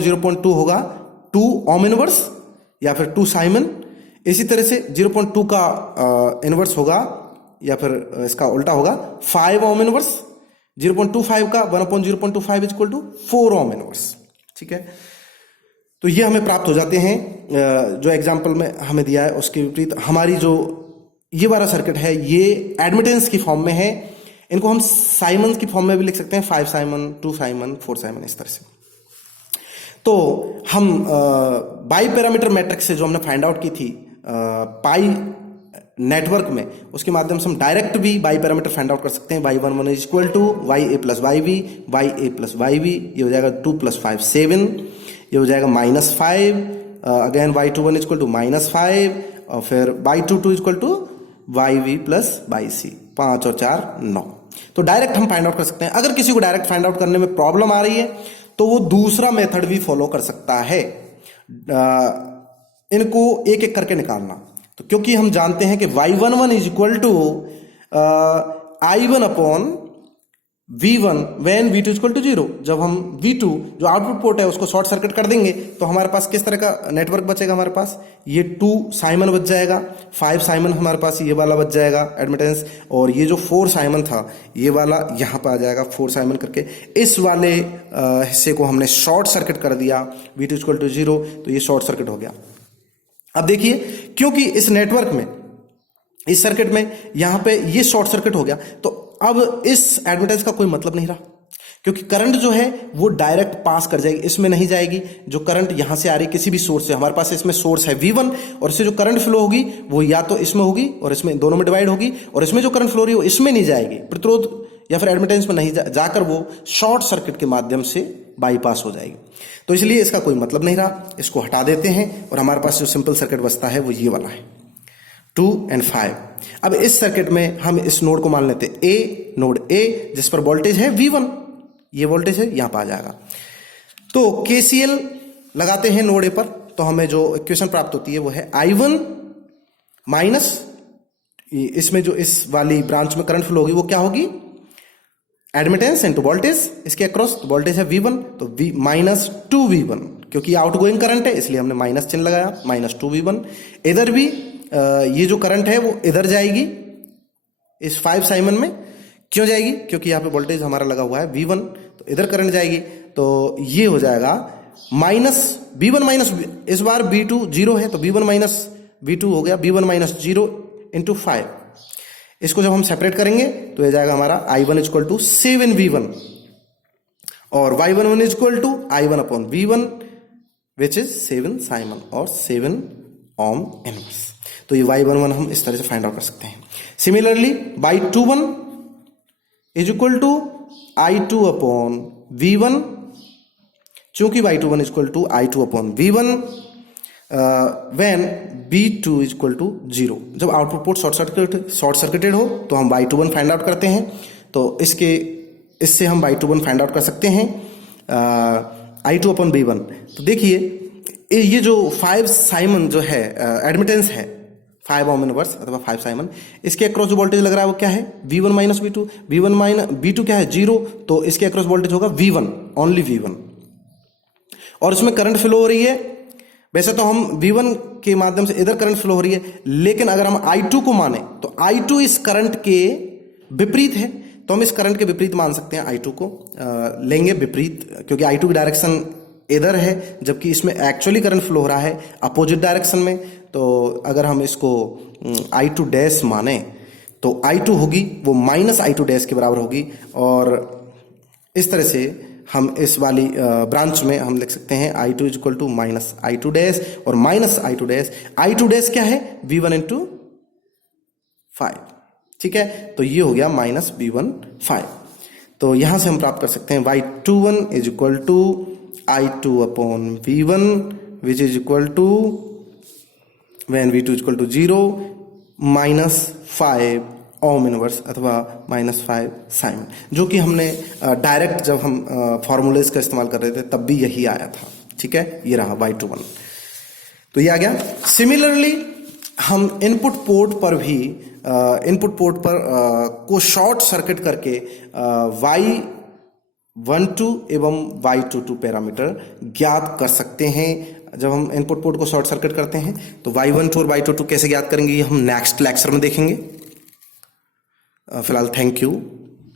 0.2 होगा 2 ohm inverse या फिर 2 साइमन। इसी तरह से 0.2 का इनवर्स होगा या फिर इसका उल्टा होगा 5 ओम इनवर्स। 0.25 का 1/0.25 is equal to 4 ohm inverse. ठीक है, तो ये हमें प्राप्त हो जाते हैं। जो एग्जाम्पल में हमें दिया है उसके विपरीत हमारी जो ये वाला सर्किट है ये एडमिटेंस की फॉर्म में है। इनको हम साइमन की फॉर्म में भी लिख सकते हैं, 5 साइमन, 2 साइमन, 4 साइमन, इस तरह से। तो हम बाई पैरामीटर मैट्रिक्स से जो हमने फाइंड आउट की थी पाई नेटवर्क में, उसके माध्यम से हम डायरेक्ट भी बाई पैरामीटर फाइंड आउट कर सकते हैं। y11 is equal to y a plus y b, y a plus y b, ये हो जाएगा 2 + 5 7, ये हो जाएगा -5, again y21 is equal to -5, और फिर y22 is equal to Y B plus Y C, 5 और 4 9। तो डायरेक्ट हम फाइंड आउट कर सकते हैं। अगर किसी को डायरेक्ट फाइंड आउट करने में प्रॉब्लम आ रही है तो वो दूसरा मेथड भी फॉलो कर सकता है, इनको एक एक करके निकालना। तो क्योंकि हम जानते हैं कि y11 is equal to I1 upon V1 when V2 is equal to 0। जब हम V2 जो आउटपुट पोर्ट है उसको शॉर्ट सर्किट कर देंगे तो हमारे पास किस तरह का नेटवर्क बचेगा, हमारे पास ये 2 साइमन बच जाएगा, 5 साइमन हमारे पास ये वाला बच जाएगा एडमिटेंस, और ये जो 4 साइमन था ये वाला यहाँ पर आ जाएगा 4 साइमन करके। इस वाले हिस्से को हमने शॉर्ट सर्किट कर दिया, V2 इज इक्वल टू 0, तो ये शॉर्ट सर्किट हो गया। अब देखिए, क्योंकि इस नेटवर्क में, इस सर्किट में यहां पे ये शॉर्ट सर्किट हो गया, तो अब इस एडमिटेंस का कोई मतलब नहीं रहा, क्योंकि करंट जो है वो डायरेक्ट पास कर जाएगी, इसमें नहीं जाएगी। जो करंट यहां से आ रही किसी भी सोर्स से, हमारे पास इसमें सोर्स है V1, और इससे जो करंट फ्लो होगी वो या तो इसमें होगी और इसमें, दोनों में डिवाइड होगी, और इसमें जो करंट फ्लो हो रही है वो इसमें नहीं जाएगी, प्रतिरोध या फिर एडमिटेंस में नहीं जाकर वो शॉर्ट सर्किट के माध्यम से बाईपास हो जाएगी। तो इसलिए इसका कोई मतलब नहीं रहा, इसको हटा देते हैं और हमारे पास जो सिंपल सर्किट बचता है वो ये वाला है, 2 और 5। अब इस सर्किट में हम इस नोड को मान लेते हैं ए, नोड ए जिस पर वोल्टेज है V1, ये वोल्टेज है, यहां पर आ जाएगा। तो KCL लगाते हैं नोड ए पर, तो हमें जो इक्वेशन प्राप्त होती है वो है I1 माइनस, इसमें जो इस वाली ब्रांच में करंट फ्लो होगी वो क्या होगी, एडमिटेंस इनटू वोल्टेज, इसके अक्रॉस वोल्टेज है V1, तो V -2V1, क्योंकि आउटगोइंग करंट है इसलिए हमने माइनस चिन्ह लगाया, -2V1। इधर भी ये जो करंट है वो इधर जाएगी, इस 5 साइमन में। क्यों जाएगी, क्योंकि यहाँ पे वोल्टेज हमारा लगा हुआ है V1, तो इधर करंट जाएगी, तो ये हो जाएगा -V1 माइनस, इस बार V2 0 है तो V1 माइनस V2 हो गया, V1 -0 इंटू 5। इसको जब हम सेपरेट करेंगे तो ये जाएगा हमारा I1 is equal to 7V1, और y11 is equal to I1 upon V1 which is 7 siemens और 7 ओम इनवर्स। तो ये y11 हम इस तरह से फाइंड आउट कर सकते हैं। Similarly y21 is equal to I2 upon V1, चूंकि y21 is equal to I2 upon V1 when B2 is equal to 0। जब आउटपुट पोर्ट शॉर्ट सर्किटेड हो तो हम y21 फाइंड आउट करते हैं, तो इससे हम y21 फाइंड आउट कर सकते हैं I2 अपॉन V1। तो देखिए ये जो 5 साइमन जो है एडमिटेंस है, 5 ओम इनवर्स अथवा 5 साइमन, इसके अक्रॉस जो वोल्टेज लग रहा है वो क्या है, V1 माइनस V2, V2 क्या है 0, तो इसके अक्रॉस वोल्टेज होगा V1, ओनली V1, और इसमें करंट फ्लो हो रही है। वैसे तो हम V1 के माध्यम से इधर करंट फ्लो हो रही है, लेकिन अगर हम I2 को माने तो I2 इस करंट के विपरीत है, तो हम इस करंट के विपरीत मान सकते हैं, I2 को लेंगे विपरीत, क्योंकि I2 की डायरेक्शन इधर है जबकि इसमें एक्चुअली करंट फ्लो हो रहा है अपोजिट डायरेक्शन में। तो अगर हम इसको I2 डैश माने तो I2 होगी वो -I2 डैश के बराबर होगी, और इस तरह से हम इस वाली ब्रांच में हम लिख सकते हैं I2 is equal to -I2 dash, और -I2 डैश, I2 डैश क्या है V1 इंटू 5, ठीक है, तो ये हो गया -V1 5। तो यहां से हम प्राप्त कर सकते हैं y21 is equal to I2 upon V1 which is equal to when V2 is equal to 0 -5 ohm inverse अथवा -5 साइन, जो कि हमने डायरेक्ट जब हम फॉर्मूलेज का इस्तेमाल कर रहे थे तब भी यही आया था। ठीक है, ये रहा y21, तो ये आ गया। सिमिलरली हम इनपुट पोर्ट पर भी को शॉर्ट सर्किट करके Y12 एवं Y22 पैरामीटर ज्ञात कर सकते हैं जब हम इनपुट पोर्ट को शॉर्ट सर्किट करते हैं। तो Y12 और Y22 कैसे ज्ञात करेंगे ये हम नेक्स्ट लेक्चर में देखेंगे। फिलहाल थैंक यू।